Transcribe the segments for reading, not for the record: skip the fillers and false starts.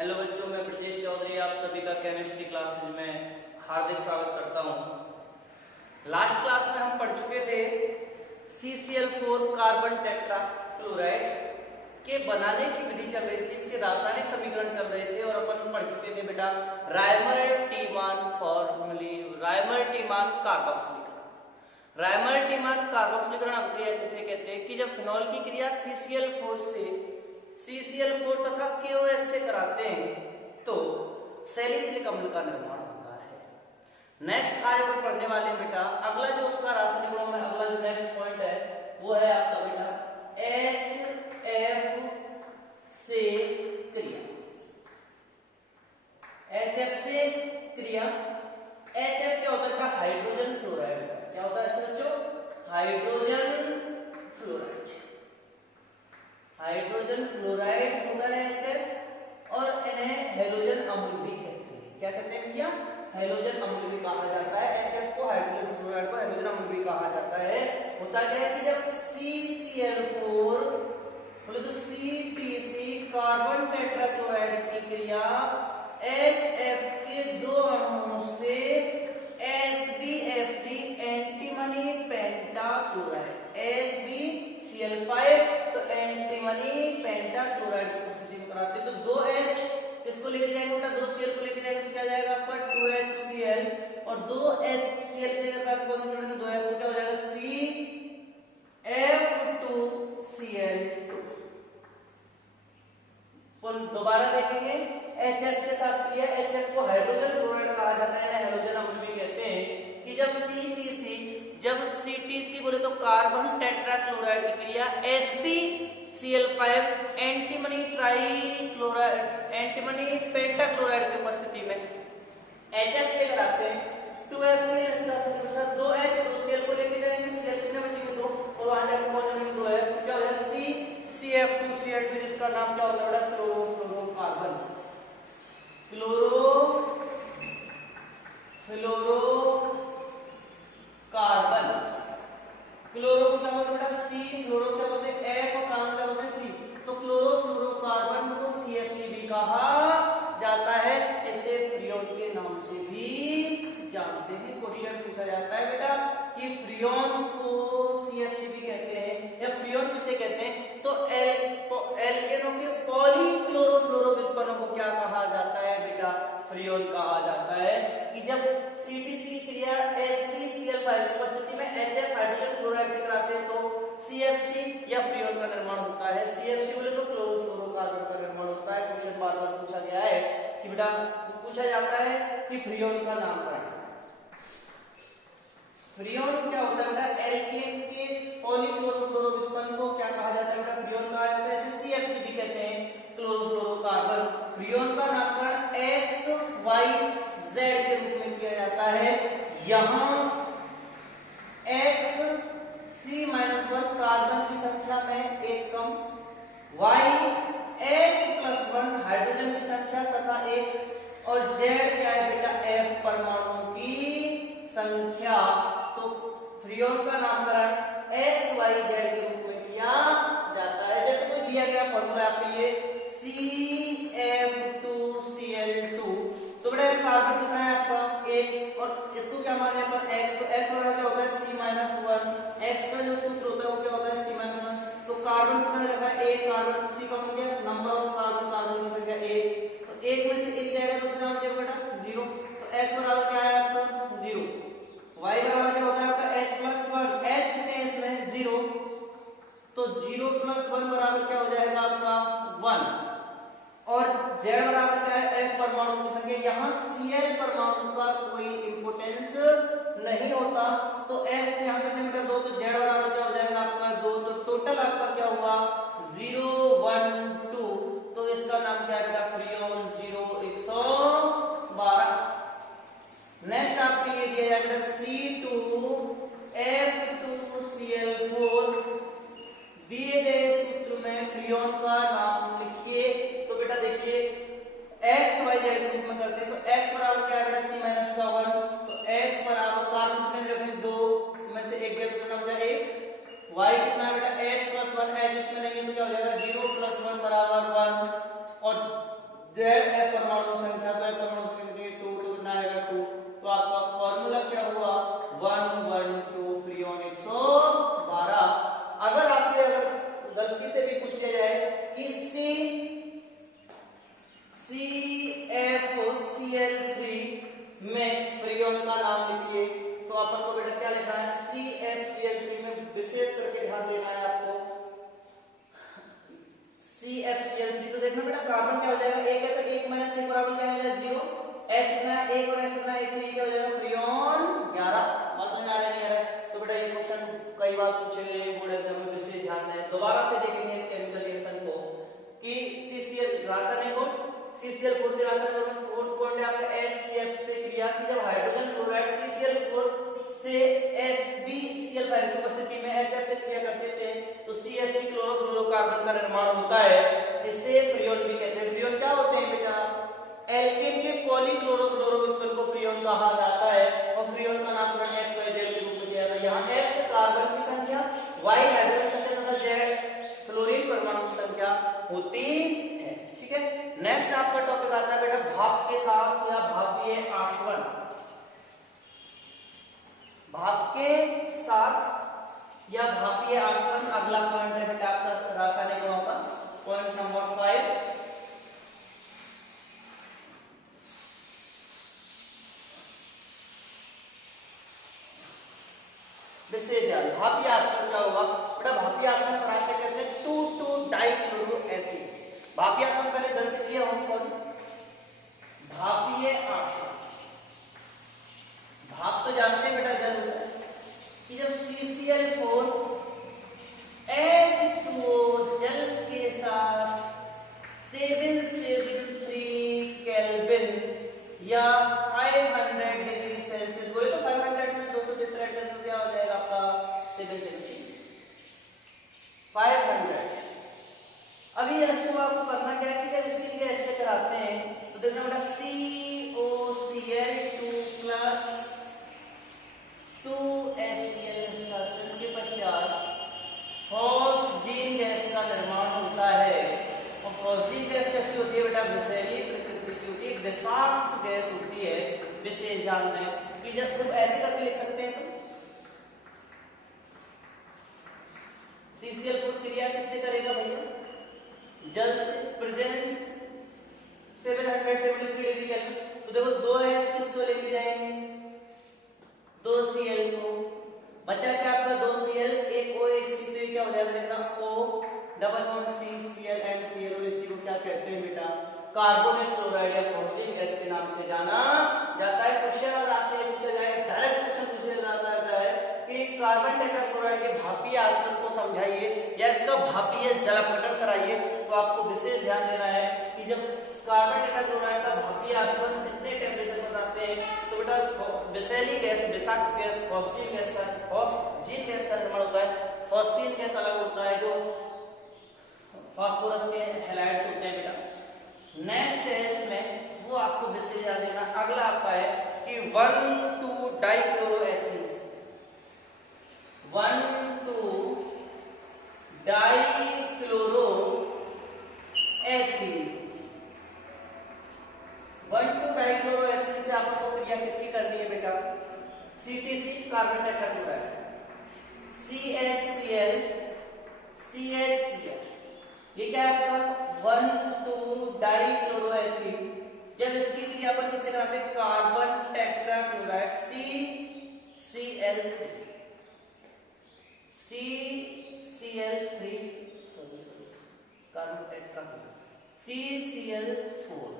Hello बच्चों, मैं ब्रजेश चौधरी आप सभी का केमिस्ट्री क्लासेज में हार्दिक स्वागत करता हूं। लास्ट क्लास में हम पढ़ चुके थे CCl4 कार्बन टेट्रा क्लोराइड के बनाने की विधि चल रही थी, इसके रासायनिक समीकरण चल रहे थे और अपन पढ़ चुके थे बेटा रायमर-टीमान फॉर्मूले, रायमर-टीमान कार्बोक्सिलीकरण। रायमर-टीमान कार्बोक्सिलीकरण अभिक्रिया किसे कहते हैं कि जब फिनॉल की क्रिया CCl4 से CCl4 तथा KOH से कराते हैं तो सैलिसिलिक अम्ल का निर्माण होता है। नेक्स्ट आज अपन पढ़ने वाले हैं बेटा अगला जो उसका रासायनिक गुणों में अगला जो नेक्स्ट पॉइंट है वो है आपका बेटा HF से क्रिया। HF से क्रिया, HF क्या होता है बेटा? Hydrogen fluoride. क्या होता है बच्चों? Hydrogen fluoride. हाइड्रोजन फ्लोराइड होता है HF और इन्हें हैलोजन अम्ल भी कहते हैं। क्या कहते हैं भैया? हैलोजन अम्ल भी कहा जाता है। HF को, हाइड्रोजन फ्लोराइड को हैलोजन अम्ल भी कहा जाता है। होता क्या है कि जब CCl4 बोले तो CTC कार्बन टेट्राक्लोराइड की क्रिया HF के दो अणुओं से SbF3 एंटीमनी पेंटाक्लोराइड, SbCl5 तो एंटीमनी पेंटाक्लोराइड की उपस्थिति में कराते हैं। तो 2H इसको लेके जाएंगे बेटा, 2Cl को लेके जाएंगे तो क्या जाएगा आपका 2HCl और 2HCl की जगह आप कौन जोड़ेंगे? 2F तो क्या हो जाएगा CF2Cl2। दोबारा देखेंगे HF के साथ क्रिया, HF को हाइड्रोजन फ्लोराइड कहा जाता है, हैलोजन अम्ल भी कहते हैं कि जब CTC बोले तो कार्बन टेट्राक्लोराइड की क्रिया SbCl5 antimony trichloride, antimony pentachloride की उपस्थिति में HF से कराते हैं 2HCl इसके साथ 2H 2Cl को लेके जाएंगे, Cl कितने बचेंगे? 2 और वहां जाकर कौन जोड़ेंगे? 2H तो क्या हो जाएगा CF2Cl2 जिसका नाम क्या होता है बेटा? क्लोरोफ्लोरोकार्बन। कार्बन। क्लोरो को क्या बोलते हैं बेटा? C, फ्लोरो क्या बोलते हैं? F और कार्बन क्या बोलते हैं? C। तो क्लोरोफ्लोरोकार्बन को CFC भी कहा जाता है, इसे फ्रियोन के नाम से भी जानते हैं। क्वेश्चन पूछा जाता है बेटा कि फ्रियोन को CFC भी कहते हैं या फ्रियोन किसे कहते हैं? तो एल्केनों के पॉलीक्लोरोफ्लोरो व्युत्पन्नों को क्या कहा जाता है बेटा? फ्रियोन कहा जाता है। कि जब CTC की क्रिया SbCl5 की उपस्थिति में HF हाइड्रोजन फ्लोराइड से कराते हैं तो CFC या फ्रियोन का निर्माण होता है। CFC बोले तो क्लोरोफ्लोरोकार्बन का निर्माण होता है। क्वेश्चन बार बार पूछा गया है कि बेटा पूछा जाता है कि फ्रियोन का नाम क्या है? फ्रियोन क्या होता है बेटा? एल्केन के पॉलीक्लोरोफ्लोरो व्युत्पन्न को क्या कहा जाता है बेटा? फ्रियोन कहा जाता है। इसे CFC भी कहते हैं, क्लोरोफ्लोरोकार्बन। फ्रियोन का नामकरण XYZ के रूप में किया जाता है। यहां X C-1 कार्बन की संख्या में एक कम, Y H+1 हाइड्रोजन की संख्या तथा एक, और Z क्या है बेटा? F परमाणुओं की संख्या। तो फ्रियोन का नामकरण XYZ के रूप में किया जाता है। जैसे कोई दिया गया फॉर्मूला आपके लिए CF2Cl2, तो बेटा कार्बन कितना है आपका? 1 और इसको क्या माने अपन? X। तो X वाला क्या होता है? C-1। X का जो सूत्र होता है वो क्या होता है? C-1। तो कार्बन कितना रखा है? 1 कार्बन। C का मतलब क्या? नंबर ऑफ कार्बन, कार्बन की संख्या 1। तो 1 में से 1 जाएगा तो कितना बचेगा बेटा? 0। तो X बराबर क्या है आपका? 0। Y बराबर क्या होता है आपका? H+1। H कितने हैं इसमें? 0। तो 0 + 1 बराबर क्या हो जाएगा आपका? 1। और Z बराबर क्या है? F परमाणु की संख्या। यहाँ Cl परमाणु का कोई इंपोर्टेंस नहीं होता, तो F यहाँ कितने बेटा? 2। तो Z बराबर क्या हो जाएगा आपका? 2। तो टोटल आपका क्या हुआ? 0 1 2। तो इसका नाम क्या है बेटा? फ्रियोन। 0 112। नेक्स्ट आपके लिए दिया जाएगा C2F2Cl4। दिए गए सूत्र में फ्रियोन का नाम लिखिए। तो बेटा देखिए XYZ के रूप में करते हैं तो X बराबर क्या है बेटा? C-1। तो X बराबर कार्बन कितने रखें? 2 में से 1 गैस का नाम बचा 1। Y कितना है बेटा? H+1। H इसमें नहीं है तो क्या हो जाएगा? 0 + 1 = 1। और Zf परमाणु संख्या, तो परमाणु संख्या 2 तो कितना आएगा 2, तो आपका फॉर्मूला क्या हुआ 112 फ्रीऑन 112। अगर आपसे अगर गलती से भी पूछ लिया जाए कि CFCl3 में फ्रीऑन का नाम लिखिए, तो अपन को बेटा क्या लिखना है CFCl3 में विशेष करके ध्यान देना है आपको CFCl3। तो देखना बेटा कार्बन क्या हो जाएगा, एक है तो 1 माइनस 1 बराबर क्या हो जाएगा 0, H कितना है 1 और F कितना है 1, तो ये क्या हो जाएगा फ्रीऑन 11। समझ में आ रहा है नहीं आ रहा है? तो बेटा ये क्वेश्चन कई बार पूछे गए बोर्ड एग्जाम में, विशेष ध्यान दें। दोबारा से देखेंगे इस केमिकल रिएक्शन को कि CCl रासायनिक गुण CCl4 के रासायनिक गुण में फोर्थ बॉन्ड है आपका HCF से क्रिया की जब हाइड्रोजन फ्लोराइड CCl4 से SbCl5 की उपस्थिति में HF से क्रिया करते थे तो CFC क्लोरोफ्लोरोकार्बन का निर्माण होता है, इसे फ्रीऑन भी कहते हैं। फ्रीऑन क्या होते हैं बेटा, एल्केन के पॉलीक्लोरोफ्लोरो उत्पन्न को फ्रीऑन कहा जाता है और फ्रीऑन का नामकरण XYZ के रूप में किया जाता है। यहाँ X कार्बन की संख्या, Y हाइड्रोजन संख्या तथा Z क्लोरीन परमाणु संख्या होती है। ठीक है, नेक्स्ट आपका टॉपिक आता है बेटा भाप के साथ या भापीय आसवन। भाप के साथ या भापीय आसवन अगला पॉइंट है बेटा आपका रासायनिक गुणों का, पॉइंट नंबर 5। विशेष ध्यान, भापीय आसवन क्या होगा बेटा, भापीय आसवन पढ़ाई क्या कहते हैं 2,2-डाइक्लोरोएथीन। भापीय आसवन पहले जल से किया होगी सॉरी, भापीय आसवन, भाप तो जानते हैं बेटा जल होता है कि जब CCl4 H2O जल के साथ 773 केल्विन या 500 डिग्री सेल्सियस, बोले तो 500 में 273 केल्विन क्या हो जाएगा आपका 773 500। अभी इसको आपको करना क्या है कि जब इसके लिए ऐसे कराते हैं तो देखना बेटा COCl2 प्लस 2HCl के पश्चात फॉस्जीन गैस का निर्माण होता है। और फॉस्जीन गैस कैसी होती है बेटा, विषैली प्रकृति की होती है, एक विषाक्त गैस होती है। विशेष ध्यान दें कि जब तुम ऐसे करके लिख सकते हैं तो CCl4 क्रिया किससे करेगा भैया, जल से, प्रेजेंस 773 डिग्री केल्विन, तो देखो 2H किसको लेके जाएंगे 2Cl को, बचा क्या आपका 2Cl, एक O एक C, तो क्या हो जाएगा देखना O double bond CCl and Cl, और इसी को क्या कहते हैं बेटा कार्बोनेट क्लोराइड या फॉस्फेट गैस के नाम से जाना जाता है। क्वेश्चन अगर आपसे ये पूछा जाए, डायरेक्ट क्वेश्चन पूछा जाता है कि कार्बन टेट्राक्लोराइड के भापीय आसवन को समझाइए या इसका भापीय जलापटन कराइए, तो आपको विशेष ध्यान देना है कि जब कार्बन टेट्राक्लोराइड का भापीय आसवन कितने टेम्परेचर पर आते हैं तो बेटा विषैली गैस, विषाक्त गैस, फॉस्फीन गैस का निर्माण होता है। फॉस्फीन गैस अलग होता है जो फास्फोरस के हैलाइड्स होते हैं बेटा। नेक्स्ट है इसमें वो आपको विशेष याद देना। अगला आपका है कि 1,2-डाइक्लोरोएथीन्स, 1,2-डाइक्लोरोएथीन्स, 1,2-डाइक्लोरोएथीन से आपको क्रिया किसकी करनी है बेटा, CTC कार्बन टेट्राक्लोराइड, CHCl, ये क्या है आपका 1,2-डाइक्लोरोएथीन, जब इसकी क्रिया अपन किससे कराते हैं carbon tetrachloride CCl3, carbon tetrachloride CCl4,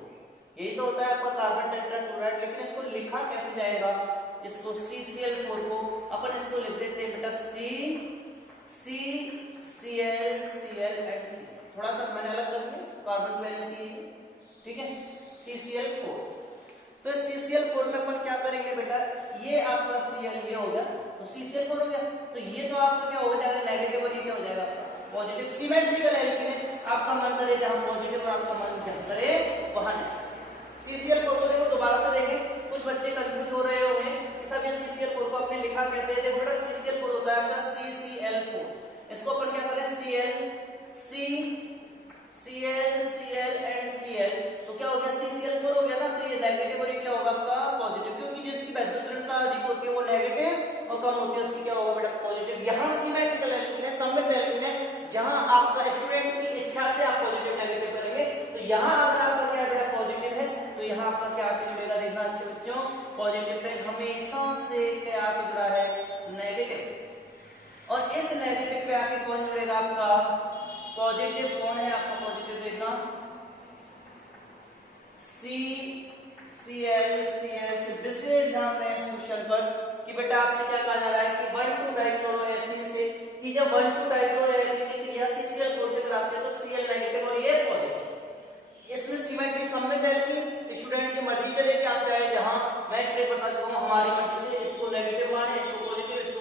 यही तो होता है आपका कार्बन टेट्राक्लोराइड। लेकिन इसको लिखा कैसे जाएगा, इसको CCl4 को अपन इसको लिख देते हैं बेटा CCl एंड C, थोड़ा सा मैंने अलग कर दिया, कार्बन की वैल्यू C है, ठीक है CCl4। तो इस CCl4 में अपन क्या करेंगे बेटा, ये आपका Cl ये हो गया तो CCl4 हो गया, तो ये तो आपका क्या हो जाएगा नेगेटिव और ये क्या हो जाएगा पॉजिटिव। सिमेट्रिकल एल्कीन है, आपका मन करे जहां पॉजिटिव और आपका मन जहां करे वहां नहीं। CCl4 को देखो दोबारा से देखें, कुछ बच्चे कंफ्यूज हो रहे होंगे कि सब ये CCl4 को आपने लिखा कैसे है। देखो बेटा CCl4 होता है आपका CCl4, इसको अपन क्या करें Cl एंड Cl, तो क्या नेगेटिव और कम होती है उसकी क्या होगा बेटा पॉजिटिव। यहाँ सिमेट्रिकल एल्कीन है, सममित एल्कीन है, जहां आपका स्टूडेंट की इच्छा से आप पॉजिटिव नेगेटिव करेंगे। तो यहाँ अगर आपका क्या बेटा पॉजिटिव है तो यहाँ आपका क्या आके जुड़ेगा, देखना अच्छे बच्चों, पॉजिटिव पे हमेशा से क्या आके जुड़ा है नेगेटिव, और इस नेगेटिव पे आके कौन जुड़ेगा आपका पॉजिटिव। कौन है आपका पॉजिटिव, देखना CCl से विशेष ध्यान दें इस क्वेश्चन पर कि बेटा आपसे क्या कहा जा रहा है कि 1,2 डाइक्लोरोएथिलीन से कि जब 1,2 डाइक्लोरोएथिलीन की क्रिया CCl4 से कराते हैं तो Cl नेगेटिव और ये पॉजिटिव। इसमें सिमेट्रिक सममित एल्कीन स्टूडेंट की मर्जी चलेगी, आप चाहे जहां मैं ट्रिक बता चुका हूं हमारी मर्जी से इसको नेगेटिव माने, इसको पॉजिटिव, इसको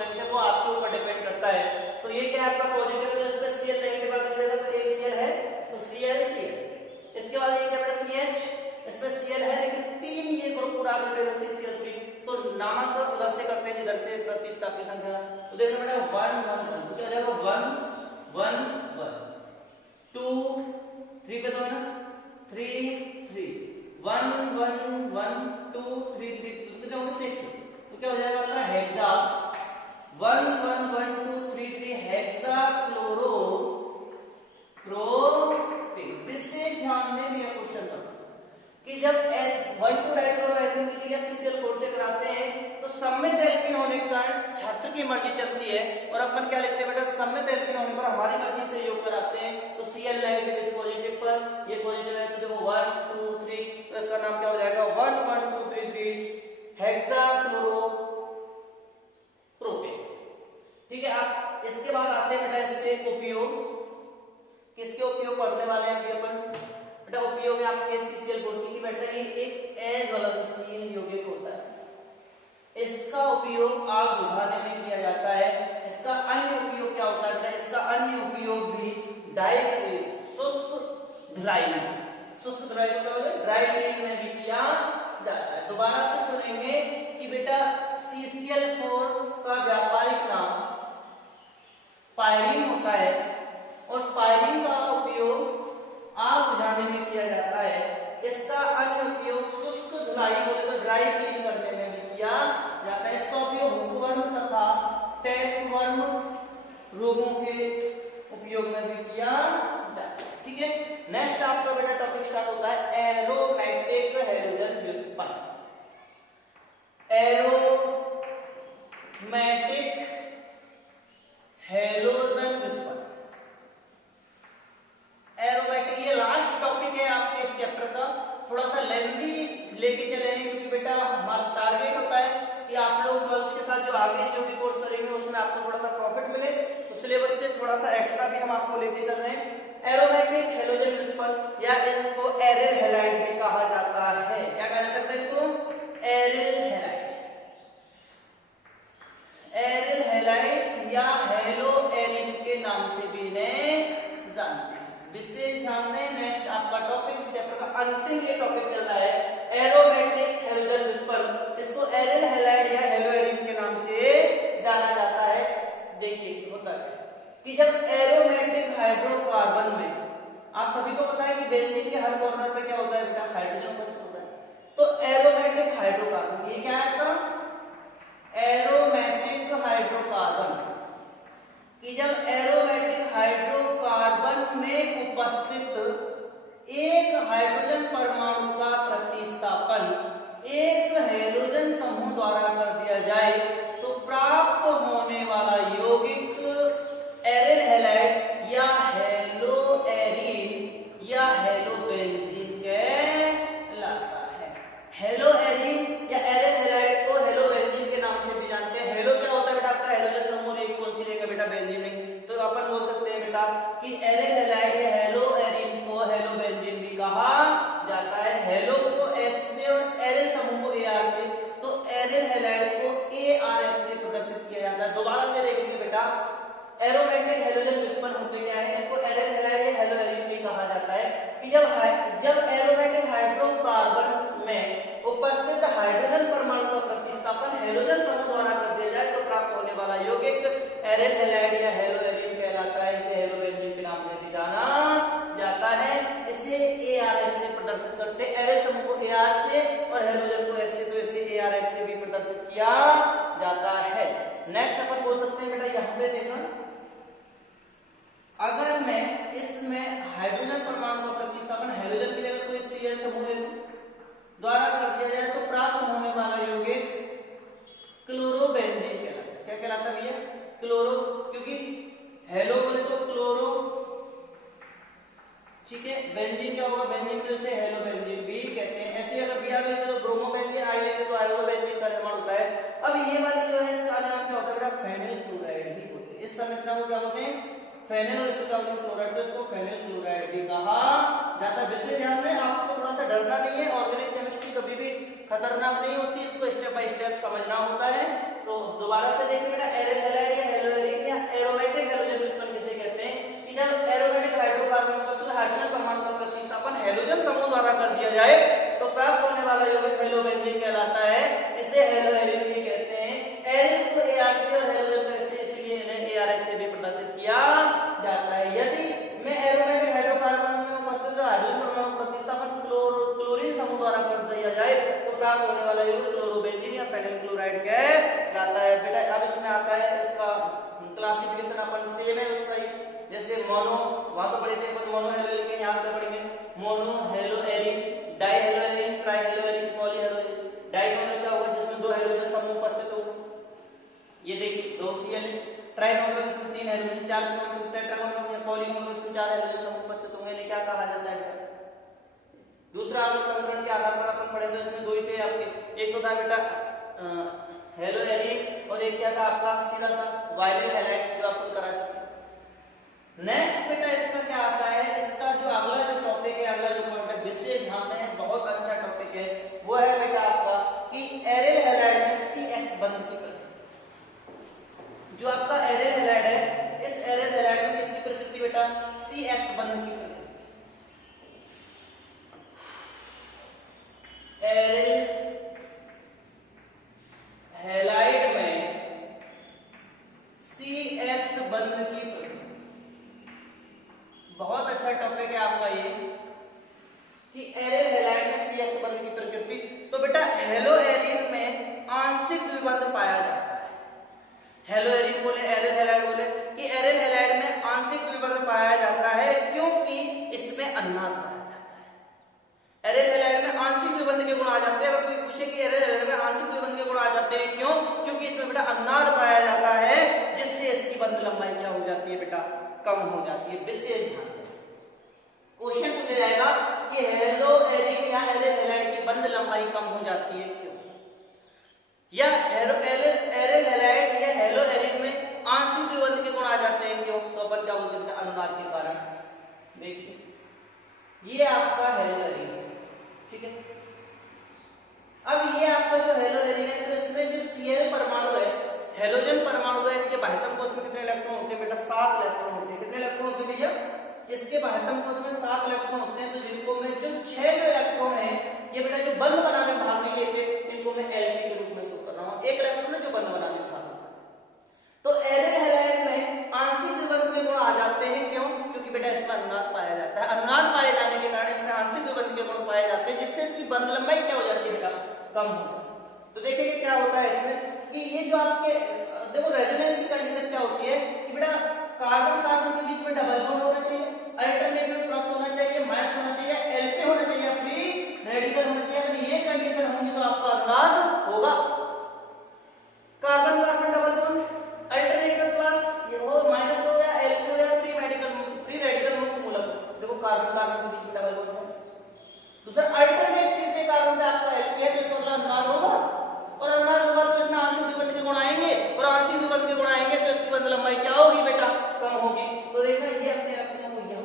नेगेटिव, वो आपके ऊपर डिपेंड करता है। तो ये क्या आपका पॉजिटिव है तो इसमें Cl नेगेटिव आगे जुड़ेगा तो एक Cl है तो Cl। इसके बाद ये क्या बेटा CH, इसमें Cl है लेकिन 3 ये ग्रुप पूरा आगे जुड़ेगा CCl3। तो नामांकन उधर से करते हैं जिधर से प्रतिस्थापी संख्या। तो देखना बेटा 1 1 1 तो क्या हो जाएगा 1 1 1 2 3 पे 2 है ना 3 3 1 1 1 2 3 3 तो कितना होगा 6। तो क्या हो जाएगा आपका हेक्सा 1 1 1 2 3 3 हेक्सा क्लोरो प्रोपेन। विशेष ध्यान दें भैया क्वेश्चन पर कि जब 1,2 डाइक्लोरोएथिलीन की क्रिया CCl4 से कराते हैं तो सममित एल्कीन होने के कारण छात्र की मर्जी चलती है और अपन क्या लिखते हैं बेटा सममित एल्कीन होने पर हमारी मर्जी से योग कराते हैं। तो Cl नेगेटिव इस पॉजिटिव पर, ये पॉजिटिव है तो देखो 1 2 3 तो इसका नाम क्या हो जाएगा 1 1 2 3 3 हेक्साक्लोरोप्रोपेन। ठीक है, आप इसके बाद आते हैं बेटा इसके उपयोग। किसके उपयोग पढ़ने वाले हैं अभी अपन बेटा, उपयोग है आपके CCl4 की बेटा ये एक अज्वलनशील यौगिक होता है, इसका उपयोग आग बुझाने में किया जाता है। इसका अन्य उपयोग क्या होता है बेटा, इसका अन्य उपयोग भी डाई शुष्क धुलाई में, शुष्क धुलाई मतलब ड्राई क्लीनिंग में भी किया जाता है। दोबारा से सुनेंगे कि बेटा CCl4 का व्यापारिक नाम पायरीन होता है और पायरीन का उपयोग आग बुझाने में किया जाता है। इसका अन्य उपयोग शुष्क धुलाई बोले तो ड्राई क्लीन करने में भी किया जाता है। इसका उपयोग हुकवर्म तथा टैपवर्म रोगों के उपयोग में भी किया जाता है। ठीक है, नेक्स्ट आपका बेटा टॉपिक स्टार्ट होता है एरोमेटिक हैलोजन व्युत्पन्न। एरोमेटिक हैलोजन व्युत्पन्न, एरोमेटिक ये लास्ट टॉपिक है आपके इस चैप्टर का। थोड़ा सा लेंथी लेके चले हैं क्योंकि बेटा हमारा टारगेट होता है कि आप लोग 12th के साथ जो आगे जो भी कोर्स करेंगे उसमें आपको थोड़ा सा प्रॉफिट मिले, तो सिलेबस से थोड़ा सा एक्स्ट्रा भी हम आपको लेके चल रहे हैं। एरोमेटिक हैलोजन व्युत्पन्न या इनको एरिल हैलाइड भी कहा जाता है। क्या कहा जाता है इनको, एरिल हैलाइड, एरिल हैलाइड या हेलो एरिन के नाम से भी इन्हें जानते हैं। विशेष ध्यान दें, नेक्स्ट आपका टॉपिक इस चैप्टर का अंतिम ये टॉपिक चल रहा है एरोमेटिक हैलोजन व्युत्पन्न। इसको एरिल हैलाइड या हेलो एरिन के नाम से जाना जाता है। देखिए होता है कि जब एरोमेटिक हाइड्रोकार्बन में, आप सभी को पता है कि बेंजीन के हर कॉर्नर पे क्या होता है बेटा, हाइड्रोजन उपस्थित होता है। तो एरोमेटिक हाइड्रोकार्बन ये क्या है आपका एरोमेटिक हाइड्रोकार्बन कि जब एरोमेटिक हाइड्रोकार्बन में उपस्थित एक हाइड्रोजन परमाणु का प्रतिस्थापन एक हैलोजन समूह द्वारा कर दिया जाए तो प्राप्त होने वाला यौगिक एरिल हैलाइड या हेलो एरिन या हेलो बेंजीन कहलाता है। हेलो एरिन या एरिल हैलाइड को हेलो बेंजीन के नाम से भी जानते हैं। हेलो क्या होता है बेटा आपका हैलोजन समूह, एक कौन सी रहेगा बेटा बेंजीन में। तो अपन बोल सकते हैं बेटा कि एरिल हैलाइड या हेलो एरिन को हेलो बेंजीन भी कहा जाता है। हेलो को H से और एरिल समूह को AR से, तो एरिल हैलाइड को ARH से प्रदर्शित किया जाता है। दोबारा से देखेंगे बेटा एरोमेटिक हैलोजन व्युत्पन्न होते क्या है, इनको एरिल हैलाइड या हेलो एरिन भी कहा जाता है कि जब एरोमेटिक हाइड्रोकार्बन में उपस्थित हाइड्रोजन परमाणु का प्रतिस्थापन हैलोजन समूह द्वारा कर दिया जाए तो प्राप्त होने वाला यौगिक एरिल हैलाइड या हेलो एरिन कहलाता है। इसे हेलो बेंजीन के नाम से भी जाना जाता है। इसे ARH से प्रदर्शित करते हैं, एरिल समूह को AR से और हैलोजन को H से, तो इसे ARH से भी प्रदर्शित किया नेक्स्ट अपन बोल सकते हैं बेटा यहाँ पे देखना, अगर मैं इसमें हाइड्रोजन परमाणु का प्रतिस्थापन हेलोजन की जगह कोई Cl समूह द्वारा कर दिया जाए तो प्राप्त होने वाला यौगिक क्लोरोबेंजीन कहलाता है। क्या कहलाता है भैया? क्लोरो, क्योंकि हेलो बोले तो क्लोरो, ठीक है, बेंजीन क्या होगा? बेंजीन तो इसे हेलो बेंजीन भी कहते हैं। ऐसे अगर बी आर लेते तो ब्रोमो बेंजीन, आई लेते तो आयोडो बेंजीन का निर्माण होता है। अब ये वाली जो है इसका नाम क्या होता है बेटा? फेनिल क्लोराइड ही होते हैं। इस संरचना को क्या बोलते हैं? फेनिल, और इसको क्या बोलते हैं? क्लोराइड। तो इसको फेनिल क्लोराइड भी कहा जाता है। विशेष ध्यान दें, आपको थोड़ा सा डरना नहीं है, ऑर्गेनिक केमिस्ट्री कभी भी खतरनाक नहीं होती, इसको स्टेप बाय स्टेप समझना होता है। तो दोबारा से देखिए बेटा, एरिल हैलाइड या हेलोएरिन या एरोमेटिक हेलोजन व्युत्पन्न किसे कहते हैं? कि जब एरोमेटिक हाइड्रोकार्बन का हाइड्रोजन परमाणु का प्रतिस्थापन हेलोजन समूह द्वारा कर दिया जाए तो प्राप्त होने वाला यौगिक हेलोबेंजीन कहलाता है। इसे हेलोएरिन भी कहते हैं। एरिल को Ar से और हेलोजन को से, इसलिए इन्हें Arx से भी प्रदर्शित किया जाता है। यदि मैं एरोमेटिक हाइड्रोकार्बन में उपस्थित हाइड्रोजन परमाणु प्रतिस्थापन क्लोरीन समूह द्वारा कर दिया जाए तो प्राप्त होने वाला यौगिक क्लोरोबेंजीन या फेनिल क्लोराइड कहलाता है। बेटा अब इसमें आता है इसका क्लासिफिकेशन, अपन सेम है उसका ही, जैसे मोनो, वहां तो पढ़े थे अपन मोनो हेलोएरिन के, यहाँ क्या पढ़ेंगे? Mono haloarene, di haloarene, tri haloarene, poly haloarene. Di mono क्या होगा? जिसमें दो हेलोजन समूह उपस्थित होगा, ये देखिए दो Cl। ट्राई मोनो इसमें तीन हेलोजन, चार टेट्रागोनल या पॉलीगोनल इसमें चार हेलोजन समूह उपस्थित होंगे। इन्हें क्या कहा जाता है बेटा? दूसरा आपके समीकरण के आधार पर अपन पढ़े तो इसमें दो ही थे आपके, एक तो था बेटा हेलोएरिन और एक क्या था आपका सीधा सा वायलेट हैलाइड जो अपन करा चुके। नेक्स्ट बेटा इसका क्या आता है? इसका जो अगला जो टॉपिक है, अगला जो पॉइंट है, विशेष ध्यान दें, बहुत अच्छा टॉपिक है, वो है बेटा आपका कि एरिल हैलाइड में CX बंध की प्रकृति। जो आपका एरिल हैलाइड है, इस एरिल हैलाइड में किसकी प्रकृति बेटा? CX बंध की प्रकृति। एरिल हैलाइड में CX बंध की प्रकृति, बहुत अच्छा टॉपिक है आपका ये कि एरिल हैलाइड में CX बंध की प्रकृति। तो बेटा हेलोएरिन में आंशिक द्विबंध पाया जाता है। हेलोएरिन बोले, एरिल हैलाइड बोले कि एरिल हैलाइड में आंशिक द्विबंध पाया जाता है क्योंकि इसमें अन्नाद पाया जाता है। एरिल हैलाइड में आंशिक द्विबंध के गुण आ जाते हैं। अगर कोई पूछे कि एरिल हैलाइड में आंशिक द्विबंध के गुण आ जाते हैं क्यों? क्योंकि इसमें बेटा अन्नाद पाया जाता है, जिससे इसकी बंध लंबाई क्या हो जाती है बेटा? कम हो जाती है। विशेष ध्यान दें, क्वेश्चन पूछा जाएगा कि हेलोएरिन या एरिल हैलाइड की बंध लंबाई कम हो जाती है क्यों? या एरिल हैलाइड या हेलोएरिन में आंशिक द्विबंध के गुण आ जाते हैं क्यों? तो अपन क्या बोलते हैं? अनुनाद के कारण। देखिए ये आपका हेलोएरिन है, ठीक है। अब ये आपका जो हेलोएरिन है, तो इसमें जो Cl परमाणु है, हेलोजन परमाणु है, इसके बाह्यतम कोश में कितने इलेक्ट्रॉन होते हैं बेटा? 7 इलेक्ट्रॉन होते हैं। कितने इलेक्ट्रॉन होते हैं भैया? इसके बाह्यतम कोश में 7 इलेक्ट्रॉन होते हैं। तो जिनको में जो 6 जो इलेक्ट्रॉन है, ये बेटा जो बंध बनाने में भाग नहीं लेते, इनको मैं Lp के रूप में शो कर रहा हूं। एक इलेक्ट्रॉन है जो बंध बनाने में भाग लेता है। तो एरिल हैलाइड में आंशिक द्विबंध के गुण आ जाते हैं क्यों? क्योंकि बेटा इसमें अनुनाद पाया जाता है। अनुनाद पाए जाने के कारण इसमें आंशिक द्विबंध के गुण पाए जाते हैं, जिससे इसकी बंध लंबाई क्या हो जाती है बेटा? कम हो जाती है। तो देखिए क्या होता है इसमें कि ये जो आपके देखो रेजोनेंस की कंडीशन क्या होती है कि बेटा कार्बन कार्बन के बीच में डबल बॉन्ड होना चाहिए, अल्टरनेटिव प्लस होना चाहिए, माइनस होना चाहिए, Lp होना चाहिए, फ्री रेडिकल होना चाहिए। अगर ये कंडीशन होंगी तो आपका अनुनाद होगा। Carbon carbon double bond, alternative plus ये हो, माइनस हो या Lp हो या फ्री रेडिकल मुक्त मूलक। देखो कार्बन कार्बन के बीच में डबल बॉन्ड है। दूसरा अल्टरनेट तीसरे कार्बन पे आपका Lp है, तो इसका मतलब अनुनाद होगा, और अनुनाद होगा तो इसमें आंशिक द्विबंध के गुण आएंगे, और आंशिक द्विबंध के गुण आएंगे तो इसकी बंध लंबाई क्या होगी बेटा? कम होगी। तो देखना ये अपने इलेक्ट्रॉनों को यहां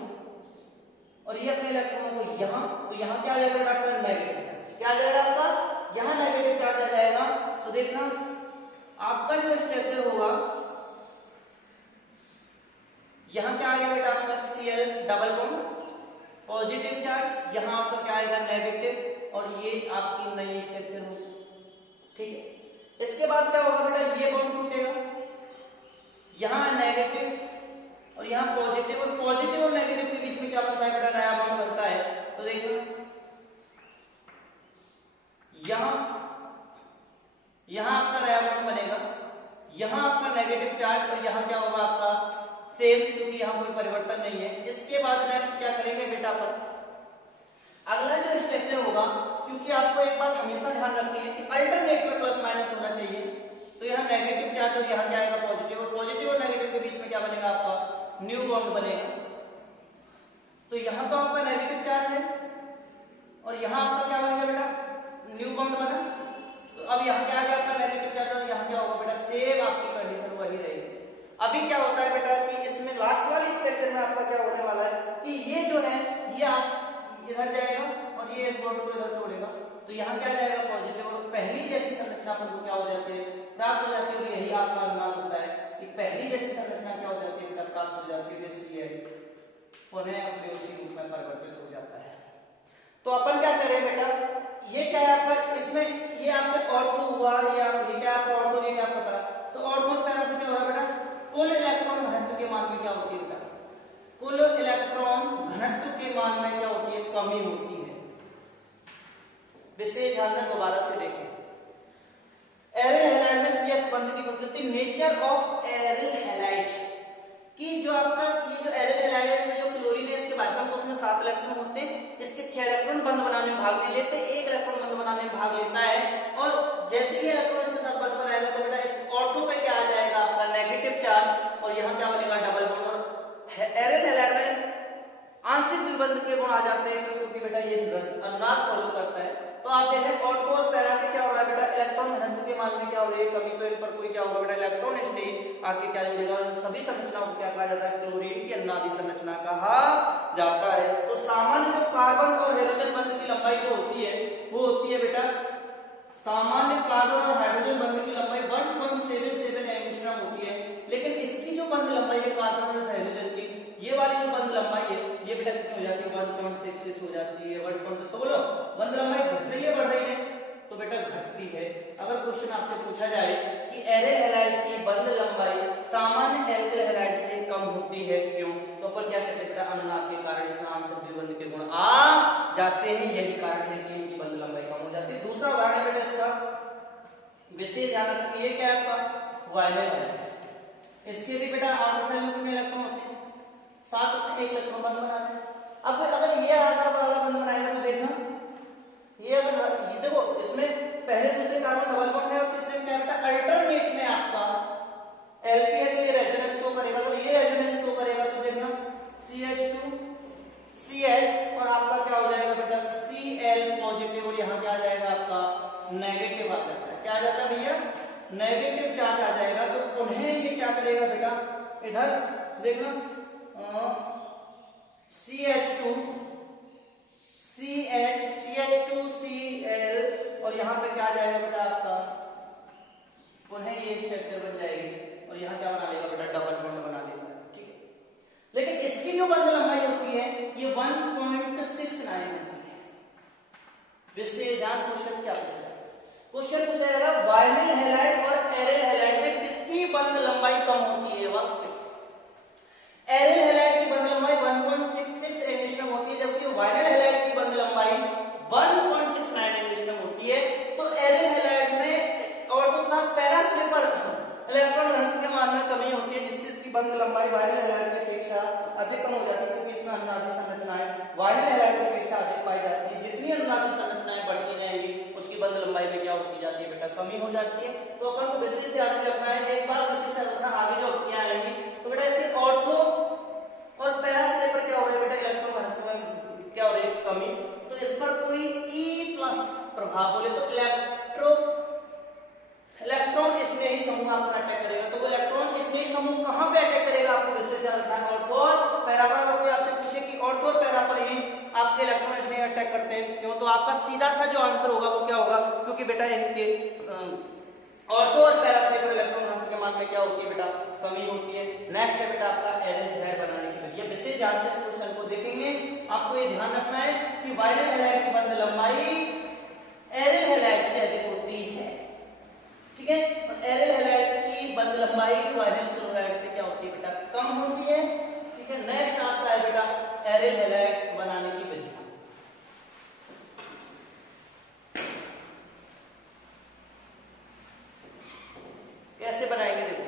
और ये अपने इलेक्ट्रॉनों को यहां, तो यहां क्या आ जाएगा बेटा? Negative charge. क्या आ जाएगा आपका? यहां नेगेटिव चार्ज आ जाएगा। तो देखना आपका जो स्ट्रक्चर होगा, यहां क्या आ गया बेटा? आपका Cl double bond positive charge, यहां आपका क्या आएगा? नेगेटिव, और ये आपकी नई स्ट्रक्चर होगी, ठीक है। इसके बाद क्या होगा बेटा? ये बॉन्ड टूटेगा, यहां नेगेटिव और यहां पॉजिटिव, और पॉजिटिव और नेगेटिव के बीच में क्या बनता है बेटा? नया बॉन्ड बनता है। तो देखो यहां आपका नया बॉन्ड बनेगा, यहां नेगेटिव चार्ज और यहाँ क्या होगा आपका सेम, क्योंकि यहाँ कोई परिवर्तन नहीं है। इसके बाद नेक्स्ट क्या करेंगे बेटा अपन, अगला जो स्ट्रक्चर होगा, क्योंकि आपको एक बात हमेशा ध्यान रखनी है कि अल्टरनेट में प्लस माइनस होना चाहिए, तो यहाँ नेगेटिव चार्ज और यहाँ क्या आएगा पॉजिटिव, और पॉजिटिव और नेगेटिव के बीच में क्या बनेगा आपका न्यू बॉन्ड बनेगा। तो यहाँ तो आपका नेगेटिव चार्ज है और यहाँ आपका क्या बनेगा बेटा न्यू बॉन्ड बना, तो अब यहाँ क्या आ गया आपका नेगेटिव चार्ज और यहाँ क्या होगा बेटा सेम आपकी कंडीशन वही रहेगी। अभी क्या होता है बेटा कि इसमें लास्ट वाले स्ट्रक्चर में आपका क्या होने वाला है कि ये जो है ये आप इधर जाएगा और ये इस बॉन्ड को इधर तोड़ेगा, तो यहाँ क्या जाएगा पॉजिटिव, और पहली जैसी संरचना अपन को क्या हो जाती है प्राप्त हो जाती है। और यही आपका अनुमान होता है कि पहली जैसी संरचना क्या हो जाती है बेटा प्राप्त हो जाती है, पुनः अपने उसी रूप में परिवर्तित हो जाता है। तो अपन क्या करें बेटा, ये क्या है आपका इसमें ये आपका ऑर्थो हुआ, ये क्या आपका ऑर्थो, ये क्या आपका पैरा, तो ऑर्थो पैरा पे क्या हो रहा है बेटा कुल इलेक्ट्रॉन घनत्व के मान में क्या होती है बेटा, कुल इलेक्ट्रॉन घनत्व के मान में क्या होती है कमी होती है। विशेष ध्यान में दोबारा से देखें, एरिल हैलाइड में CH बंध की प्रकृति, नेचर ऑफ एरिल हैलाइड कि जो आपका ये जो एरिल हैलाइड है इसमें जो क्लोरीन है इसके बाइकम को उसमें 7 इलेक्ट्रॉन होते हैं, इसके 6 इलेक्ट्रॉन बंध बनाने में भाग नहीं लेते, 1 इलेक्ट्रॉन बंध बनाने में भाग लेता है। और जैसे ही इलेक्ट्रॉन इसके साथ बंध बनाएगा तो बेटा इस ऑर्थो पे क्या आ जाएगा आपका नेगेटिव चार्ज और यहाँ क्या बनेगा डबल बॉन्ड। और एरिल हैलाइड में आंशिक द्विबंध के गुण आ जाते हैं क्योंकि बेटा ये अनुनाद फॉलो करता है। तो आप देखें ऑर्थो और पैरा के क्या हो रहा है बेटा इलेक्ट्रॉन घनत्व के मान में क्या हो रही है कमी, तो इन पर कोई क्या होगा बेटा इलेक्ट्रॉन स्टेट आके क्या जुड़ेगा, और सभी संरचनाओं को क्या कहा जाता है क्लोरीन की अनुनादी संरचना कहा जाता है। तो सामान्य जो कार्बन और हाइड्रोजन बंध की लंबाई जो होती है वो होती है बेटा, सामान्य कार्बन और हाइड्रोजन बंध की लंबाई 1.77 एंगस्ट्रॉम होती है, लेकिन इसकी जो बंध लंबाई है कार्बन और हाइड्रोजन की, ये वाली जो बंध लंबाई है ये बेटा कितनी हो जाती है 1.66 हो जाती है। 1. तो बोलो बंध लंबाई घट रही है बढ़ रही है, तो बेटा घटती है। अगर क्वेश्चन आपसे पूछा जाए कि एरिल हैलाइड की बंध लंबाई सामान्य एल्किल हैलाइड से कम होती है क्यों, तो अपन क्या कहते हैं बेटा अनुनाद के कारण इसमें आंशिक द्विबंध के गुण आ जाते हैं, यही कारण है कि इनकी बंध लंबाई कम हो जाती है। दूसरा उदाहरण है बेटा इसका, विशेष ध्यान रखिए, ये क्या है आपका वायरल हैलाइड, इसके भी बेटा आउटर सेल में कितने इलेक्ट्रॉन होते हैं 7 होते हैं, 1 इलेक्ट्रॉन बंद बनाते हैं। अब अगर ये आकर वाला बंद बनाएगा तो देखना ये अगर ये देखो इसमें पहले दूसरे कार्बन डबल बॉन्ड है और तीसरे में क्या बेटा अल्टरनेट में आपका एलपी है तो ये रेजोनेंस शो करेगा, तो ये रेजोनेंस शो करेगा तो देखना CH2 CH और आपका क्या हो जाएगा बेटा Cl पॉजिटिव, और यहाँ क्या आ जाएगा आपका नेगेटिव आ जाता है, क्या आ जाता है भैया नेगेटिव चार्ज आ जाएगा। तो पुनः ये क्या करेगा बेटा इधर देखना CH2 CH CH2Cl और यहाँ पे क्या आ जाएगा बेटा आपका पुनः ये स्ट्रक्चर बन जाएगी और यहाँ क्या बना लेगा बेटा डबल बॉन्ड बना लेगा, ठीक है। लेकिन इसकी जो बंध लंबाई होती है ये 1.69 होती है। विशेष ध्यान क्वेश्चन क्या पूछा है, क्वेश्चन पूछा जाएगा वायनिल हैलाइड और एरिल हैलाइड में किसकी बंध लंबाई कम होती है, वक्त एरिल हैलाइड की बंध लंबाई 1.66 एंगस्ट्रॉम होती है जबकि वायनिल हैलाइड की बंध लंबाई 1.69 एंगस्ट्रॉम होती है। तो एरिल हैलाइड में और तो ना पैरा स्लीपर इलेक्ट्रॉन घनत्व के मान में कमी होती है जिससे इसकी बंध लंबाई वायनिल हैलाइड की अपेक्षा अधिक कम हो जाती है क्योंकि इसमें अनुनादी संरचनाएं वायनिल हैलाइड की अपेक्षा अधिक पाई जाती है। जितनी अनुनादी संरचनाएं बढ़ती जाएंगी उसकी बंध लंबाई में क्या होती जाती है बेटा कमी हो जाती है। तो अपन को विशेष याद रखना है, एक बार विशेष याद रखना, आगे जो अवधियां आएंगी तो बेटा इसके ऑर्थो और पैरा स्लीपर क्या हो रहा है बेटा इलेक्ट्रॉन घनत्व में क्या हो रही है कमी, तो इस पर कोई E+ प्रभाव बोले तो इलेक्ट्रॉन स्नेही समूह आपका अटैक करेगा। तो वो इलेक्ट्रॉन स्नेही समूह कहां पे अटैक करेगा आपको विशेष याद रखना है, ऑर्थो और पैरा पर। अगर कोई आपसे पूछे कि ऑर्थो और पैरा पर ही आपके इलेक्ट्रॉन स्नेही अटैक करते हैं क्यों, तो आपका सीधा सा जो आंसर होगा वो क्या होगा, क्योंकि बेटा इनके ऑर्थो और पैरा स्लीपर इलेक्ट्रॉन घनत्व के मान में क्या होती है बेटा कमी होती है। नेक्स्ट है बेटा आपका एरिल हैलाइड बनाने के लिए विशेष ध्यान से इस क्वेश्चन को देखेंगे। आपको ये ध्यान रखना है कि वायनिल हैलाइड की बंध लंबाई एरिल हैलाइड से अधिक होती है, ठीक है। और एरिल हैलाइड की बंध लंबाई वायनिल क्लोराइड से क्या होती है बेटा कम होती है, ठीक है। नेक्स्ट आपका है बेटा एरिल हैलाइड बनाने की विधि। कैसे बनाएंगे देखो,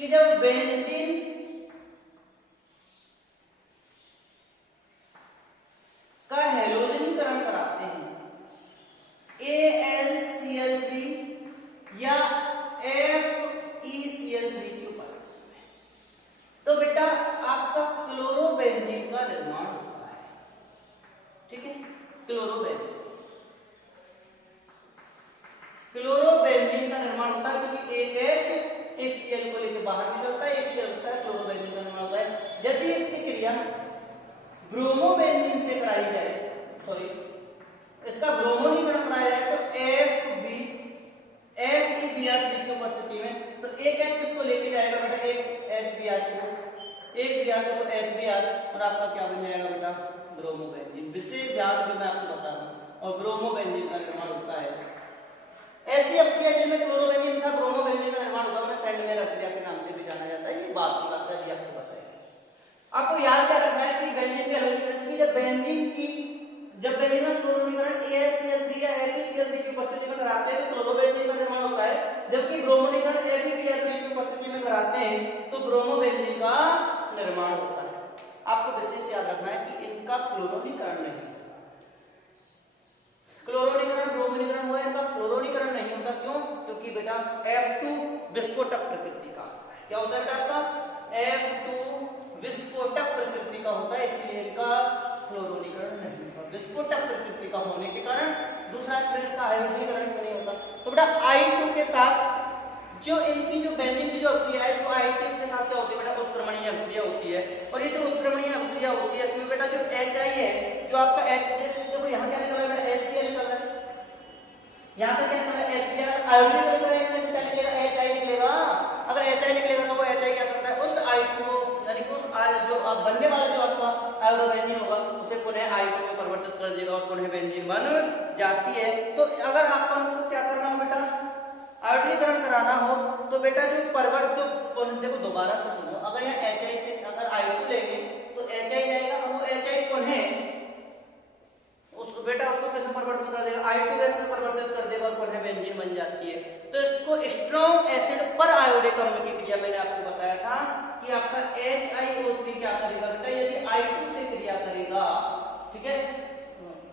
कि जब बेंजीन का हैलोजनीकरण कराते हैं AlCl3 या FeCl3 की उपस्थिति में, तो बेटा आपका क्लोरोबेंजीन का निर्माण होता है। ठीक है, क्लोरोबेंजीन का निर्माण होता है क्योंकि एक H एक Cl को लेकर बाहर निकलता है, एक Cl होता है, क्लोरोबेंजीन का निर्माण होता है। यदि इसकी क्रिया ब्रोमोबेंजीन से कराई जाए, सॉरी इसका ब्रोमोनीकरण कराया जाए तो FeBr3 की उपस्थिति में, तो एक H किसको लेके जाएगा बेटा, एक HBr को, एक Br को तो HBr, और आपका क्या बन जाएगा बेटा, ब्रोमोबेंजीन। विशेष ध्यान भी मैं आपको बता रहा हूं, और ब्रोमोबेंजीन का निर्माण होता है। ऐसी अभिक्रिया जिनमें क्लोरोबेंजीन का ब्रोमोबेंजीन का निर्माण होता है उन्हें सैंडमेयर अभिक्रिया के नाम से भी जाना जाता है। ये बात की बात है, आपको बताइए। आपको याद क्या रखना है कि बेंजीन के हैलोजनीकरण की जब बेंजीन का क्लोरोनीकरण AlCl3 या FeCl3 की उपस्थिति में कराते हैं तो क्लोरोबेंजीन का निर्माण होता है, जबकि ब्रोमोनीकरण FeBr3 की उपस्थिति में कराते हैं तो ब्रोमोबेंजीन का निर्माण होता है। आपको विशेष याद रखना है कि इनका फ्लोरोनीकरण नहीं, क्लोरोनीकरण ब्रोमोनीकरण हुआ, इनका फ्लोरोनीकरण नहीं होता। क्यों? क्योंकि बेटा F2 विस्फोटक प्रकृति का क्या होता है बेटा, आपका F2 विस्फोटक प्रकृति का होता है, इसलिए इनका फ्लोरोनीकरण नहीं होता। विस्फोटक प्रकृति का होने के कारण दूसरा एलिमेंट का हाइड्रोजनीकरण नहीं होता। तो बेटा I2 के साथ जो इनकी जो बेंजीन की जो अभिक्रिया है, जो I2 के साथ क्या होती है बेटा, उत्क्रमणीय अभिक्रिया होती है। और ये जो उत्क्रमणीय अभिक्रिया होती है इसमें बेटा जो HI है, जो आपका H, देखो यहाँ क्या निकल रहा है बेटा, HCl निकल रहा है, यहाँ पे क्या निकल रहा है, HBr। आयोडीकरण करेंगे तो क्या निकलेगा, HI निकलेगा। अगर HI निकलेगा तो वो HI क्या करता है, उस I2 को, यानी कि उस जो बनने वाला जो आपका आयोडोबेंजीन होगा उसे पुनः I2 में परिवर्तित कर देगा और पुनः बेंजीन बन जाती है। तो अगर अपन को क्या करना हो बेटा, आयोडीकरण कराना हो तो बेटा जो देखो दोबारा से सुनो, अगर यहाँ HI से अगर I2 लेंगे तो HI जाएगा और वो HI पुनः उसको बेटा उसको कैसे परिवर्तित कर देगा, I2 गैस में परिवर्तित कर देगा और पुनः बेंजीन बन जाती है। तो इसको स्ट्रॉन्ग एसिड पर आयोडिक अम्ल की क्रिया मैंने आपको बताया था कि आपका HiO3 क्या करेगा बेटा, यदि I2 से क्रिया करेगा, ठीक है,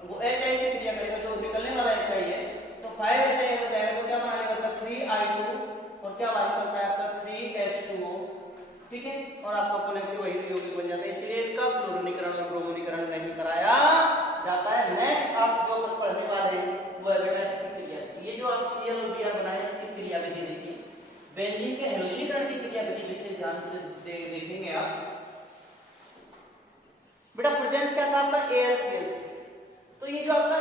वो HI से क्रिया करेगा, जो निकलने वाला HI है तो 5HI हो जाएगा, तो क्या बना लेगा 3I2 और क्या बाहर निकलता है आपका 3H2O, ठीक है, और आपका पुनः से वही यौगिक बन जाता है। इसलिए इनका फ्लोरोनीकरण और ब्रोमोनीकरण नहीं कराया जाता है। नेक्स्ट आप जो पढ़ने वाले हैं वो है बेटा इसकी क्रिया। ये जो आप Cl और Br बनाए इसकी क्रिया विधि देखिए, बेंजीन के हैलोजनीकरण की क्रिया विधि विशेष ध्यान से देखेंगे आप। बेटा प्रेजेंस क्या था आपका AlCl3, तो ये जो आपका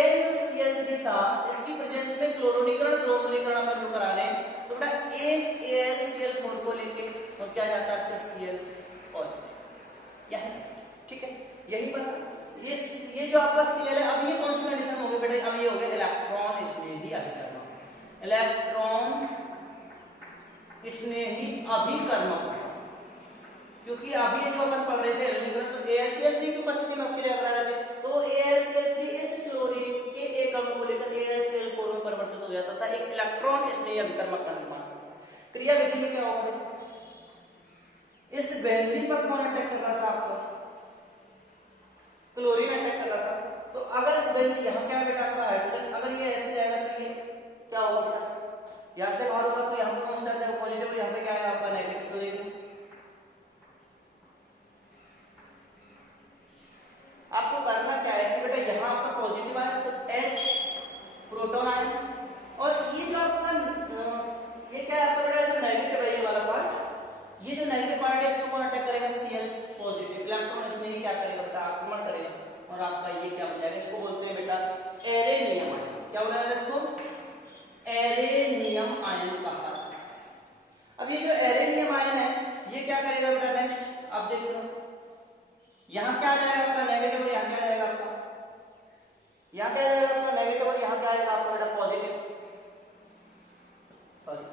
AlCl3 था इसकी प्रेजेंस में क्लोरोनीकरण ब्रोमोनीकरण अपन जो करा रहे हैं, तो बेटा AlCl4 को लेके और क्या जाता है आपका Cl पॉजिटिव, यही, ठीक है, यही बना। ये जो आपका Cl है, अब ये कौन सी कंडीशन हो गई बेटा, अब ये हो गया इलेक्ट्रॉन स्नेही अभिकर्मक, इलेक्ट्रॉन स्नेही अभिकर्मक, क्योंकि अभी जो अपन पढ़ रहे थे हैलोजनीकरण तो AlCl3 की उपस्थिति में अभिक्रिया करा रहे थे, तो AlCl3 इस क्लोरीन के एक अणु को लेकर AlCl4 में परिवर्तित हो जाता था, एक इलेक्ट्रॉन स्नेही अभिकर्मक का निर्माण। क्रिया विधि में क्या होगा, इस बेंजीन पर कौन अटैक कर रहा था आपको, क्लोरीन अटैक कर रहा था। तो अगर इस बेंजीन यहाँ क्या बेटा आपका हाइड्रोजन, अगर ये ऐसे जाएगा तो ये क्या होगा बेटा, यहाँ से बाहर होगा तो यहाँ पे कौन सा जाएगा पॉजिटिव, यहाँ पे क्या आएगा आपका नेगेटिव। तो देखिए आपको करना क्या है कि बेटा यहाँ आपका पॉजिटिव आया तो H प्रोटॉन आया, और ये जो आपका ये क्या है आपका बेटा जो नेगेटिव है ये वाला पार्ट, ये जो नेगेटिव पार्ट है इसको कौन अटैक करेगा, Cl पॉजिटिव इलेक्ट्रॉन इसमें ही क्या करेगा बेटा, आक्रमण करेगा, और आपका ये क्या बन जाएगा, इसको बोलते हैं बेटा एरेनियम आयन। क्या बोला जाता है इसको, एरेनियम आयन कहा। अब ये जो एरेनियम आयन है ये क्या करेगा बेटा, नेक्स्ट आप देख लो, यहाँ क्या आ जाएगा आपका नेगेटिव और यहाँ क्या आएगा आपका, यहाँ क्या आएगा आपका नेगेटिव और यहाँ क्या आएगा आपका बेटा पॉजिटिव, सॉरी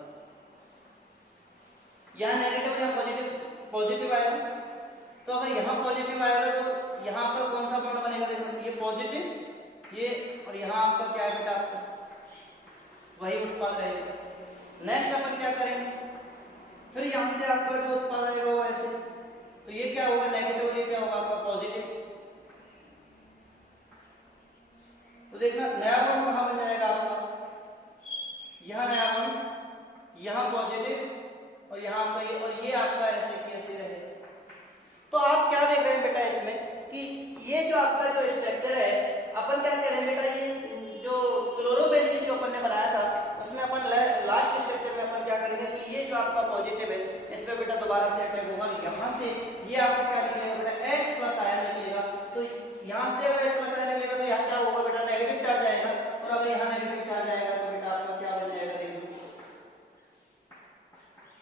यहाँ नेगेटिव और यहाँ पॉजिटिव आएगा। तो अगर यहाँ पॉजिटिव आएगा तो यहाँ पर कौन सा बॉन्ड बनेगा, देखो ये पॉजिटिव ये, और यहाँ आपका क्या है बेटा आपका वही उत्पाद रहेगा। नेक्स्ट अपन क्या करेंगे, फिर यहाँ से से आपका जो उत्पाद आएगा वो ऐसे, तो ये क्या होगा नेगेटिव और ये क्या होगा आपका पॉजिटिव। तो देखना नया बॉन्ड कहां बन जाएगा आपका, यहां नया बॉन्ड, यहां पॉजिटिव और यहां आपका ये, और ये आपका ऐसे की ऐसे रहे। तो आप क्या देख रहे हैं बेटा इसमें कि ये जो आपका जो स्ट्रक्चर है, अपन क्या कह रहे हैं बेटा, ये जो क्लोरोबेंजीन जो अपन ने बनाया था उसमें अपन लास्ट स्ट्रक्चर में अपन क्या करेंगे कि ये जो आपका पॉजिटिव है इस पे बेटा दोबारा से अटैक होगा, यहां से ये आपका क्या निकलेगा बेटा H प्लस आयन निकलेगा। तो यहां से अगर H प्लस आयन निकलेगा तो यहाँ क्या होगा बेटा नेगेटिव चार्ज आएगा, और अगर यहाँ नेगेटिव चार्ज आएगा तो बेटा आपका क्या बन जाएगा, देखो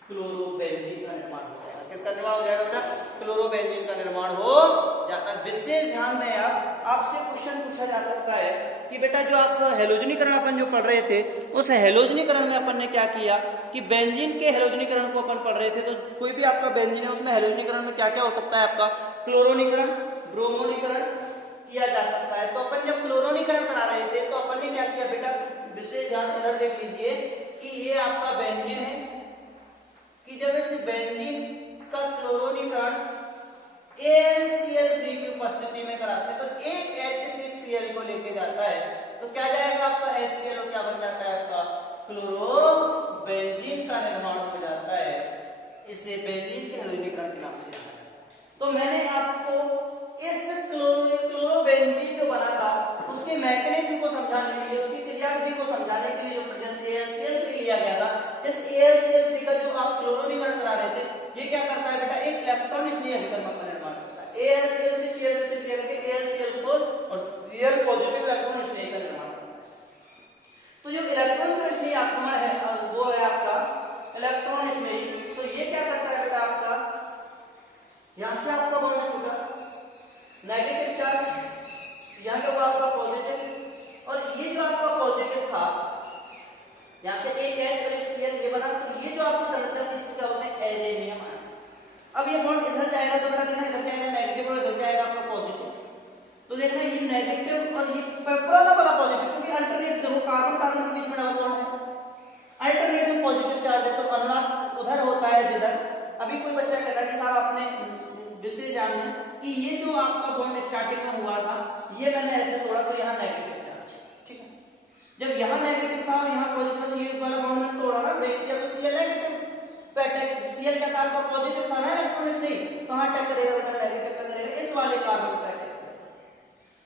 क्लोरोबेंजीन का निर्माण हो जाएगा। किसका निर्माण हो जाएगा बेटा, क्लोरोबेंजीन का निर्माण हो जाता है। विशेष ध्यान में आपसे क्वेश्चन पूछा जा सकता है कि बेटा जो आप हेलोजनीकरण अपन जो पढ़ रहे थे उस हेलोजनीकरण में अपन ने क्या किया कि बेंजीन के हेलोजनीकरण को अपन पढ़ रहे थे, तो कोई भी आपका बेंजीन है उसमें हेलोजनीकरण में क्या क्या हो सकता है आपका, क्लोरोनीकरण, ब्रोमोनीकरण किया जा सकता है। तो अपन जब क्लोरोनीकरण करा रहे थे तो अपन ने क्या किया बेटा, विशेष ध्यान इधर देख लीजिए कि ये आपका बेंजीन है कि जब इस बेंजीन का क्लोरोनीकरण AlCl3 की उपस्थिति में कराते हैं तो एक H6Cl को लेके जाता है, तो क्या जाएगा आपका HCl और क्या बन जाता है आपका क्लोरोबेंजीन का निर्माण हो जाता है। इसे बेंजीन के हेलोजनीकरण के नाम से जाना जाता है। तो मैंने आपको इस क्लोरोबेंजीन जो बना था उसके मैकेनिज्म को समझाने के लिए, उसकी क्रियाविधि को समझाने के लिए जो प्रेजेंस AlCl3 लिया गया था, इस AlCl3 का जो आप क्लोरोनीकरण करा रहे थे ये क्या करता है बेटा, एक इलेक्ट्रॉन स्नेह अभिकर्मक का निर्माण करता है। AlCl3 Cl से क्लियर करके AlCl4 और Cl पॉजिटिव इलेक्ट्रॉन स्नेह का निर्माण करता है। तो जो इलेक्ट्रॉन का स्नेह आक्रमण है वो है आपका इलेक्ट्रॉन स्नेह। तो ये क्या करता है बेटा आपका, यहां से आपका बॉन्ड होगा नेगेटिव चार्ज, यहां क्या होगा आपका पॉजिटिव, और ये जो आपका पॉजिटिव था यहां से एक H और एक Cl ये बना, तो ये जो आपकी संरचना थी इसको क्या बोलते हैं एरेनियम आयन। अब ये बॉन्ड इधर जाएगा तो बेटा देखना इधर क्या आएगा नेगेटिव और इधर क्या आएगा आपका पॉजिटिव। तो देखना ये नेगेटिव और ये पुराना वाला पॉजिटिव, क्योंकि अल्टरनेट देखो कार्बन कार्बन के बीच में डबल बॉन्ड है, अल्टरनेटिव पॉजिटिव चार्ज है तो अनुनाद उधर होता है जिधर। अभी कोई बच्चा कहता है कि साहब आपने विशेष जान लिया कि ये जो आपका बॉन्ड स्टार्टिंग में हुआ था ये मैंने ऐसे तोड़ा तो यहाँ नेगेटिव चार्ज, ठीक है। जब यहाँ नेगेटिव था और यहाँ पॉजिटिव था, ये वाला बॉन्ड मैंने तोड़ा ना, ब्रेक किया, तो Cl नेगेटिव पे अटैक, Cl क्या था आपका पॉजिटिव था ना इलेक्ट्रॉन नहीं, तो हाँ अटैक करेगा बेटा नेगेटिव पे करेगा, इस वाले कार्बन पे अटैक करेगा।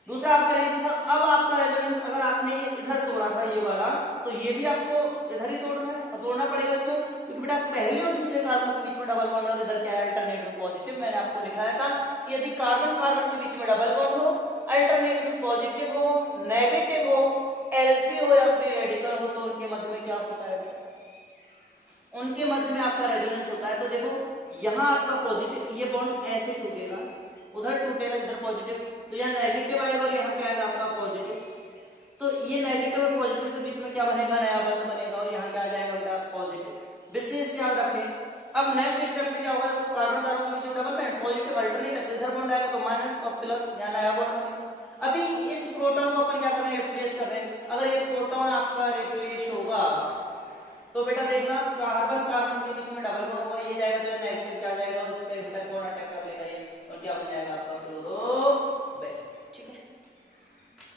दूसरा आप करेंगे कि सर अब आपका रेजोनेंस अगर आपने ये इधर तोड़ा था ये वाला, तो ये भी आपको इधर ही तोड़ना है, और तोड़ना पड़ेगा क्योंकि बेटा पहले और दूसरे कार्बन के बीच में डबल बॉन्ड और इधर क्या है अल्टरनेटिव पॉजिटिव। मैंने आपको दिखाया था कि यदि कार्बन कार्बन के बीच में डबल बॉन्ड हो, अल्टरनेटिव पॉजिटिव हो, नेगेटिव हो, एलपी हो या फ्री रेडिकल हो, तो उनके मध्य में क्या होता है, उनके मध्य में आपका रेजोनेंस होता है। तो देखो यहाँ आपका पॉजिटिव, ये बॉन्ड ऐसे टूटेगा, उधर टूटेगा इधर पॉजिटिव, तो यहाँ नेगेटिव आएगा और यहाँ क्या आएगा आपका पॉजिटिव। तो ये नेगेटिव और पॉजिटिव के बीच में क्या बनेगा, नया बॉन्ड बनेगा और यहाँ क्या आ जाएगा बेटा पॉजिटिव। विशेष याद रखें। अब नेक्स्ट स्टेप में क्या होगा, कार्बन कार्बन के बीच में डबल बॉन्ड, पॉजिटिव अल्टरनेट है, इधर बॉन्ड आएगा तो माइनस और प्लस, यहाँ नया बॉन्ड। अभी इस प्रोटॉन को अपन क्या कर रहे हैं, रिप्लेस कर रहे हैं। अगर ये प्रोटॉन आपका रिप्लेस होगा तो बेटा देखना कार्बन कार्बन के बीच में डबल बॉन्ड होगा, ये जाएगा तो नेगेटिव चार्ज आएगा और उस पे बेटा कौन अटैक कर लेगा ये, और क्या बन जाएगा आपका क्लोरोबेंजीन, ठीक है।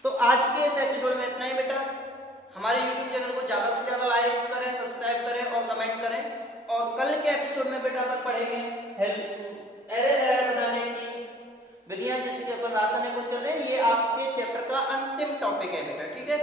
तो आज के इस एपिसोड में इतना ही बेटा। हमारे YouTube चैनल को ज्यादा से ज्यादा लाइक करें, सब्सक्राइब करें और कमेंट करें। और कल के एपिसोड में बेटा अपन पढ़ेंगे एरे बनाने की विधियां, जिससे अपन रासायनिक गुण चल रहे हैं। ये आपके चैप्टर का अंतिम टॉपिक है बेटा, ठीक है।